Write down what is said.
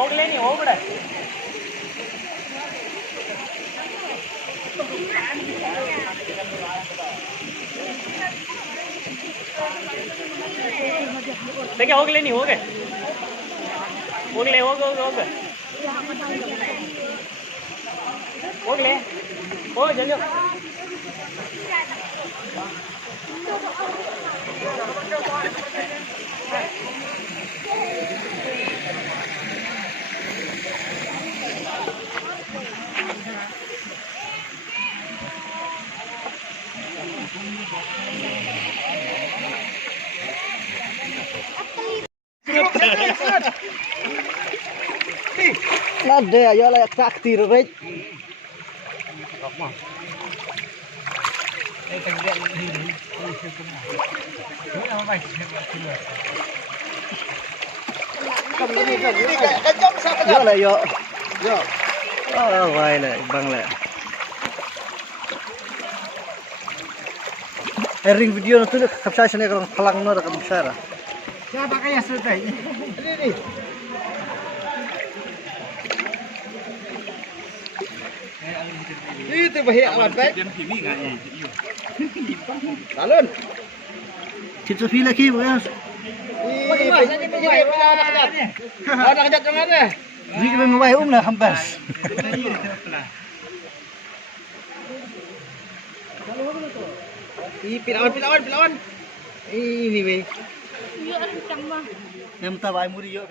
ಹೋಗ್ಲೇ ನೀ ಹೋಗ್ಬಿಡ ತೆಗೆ ಹೋಗ್ಲೇ ನೀ ಹೋಗೆ ಹೋಗ್ಲೇ ಹೋಗ ಹೋಗ ಹೋಗ ಹೋಗ್ಲೇ ಹೋಗ ಜಲ್ದಿ Nade ayo lah takdir baik. Yo lah yo. Yo. Oh, why lah bang lah. Ring video nanti kapsa sini kalau pelang nor kan besar. Siapa kaya sudah ini? Ini. Itu bahaya awat baik. Talun. Kita pilih lagi bukan? Ada kejat jangan deh. Jika memang lah hampers. Pilawan. Ini weh. Yang tak baik muri yo,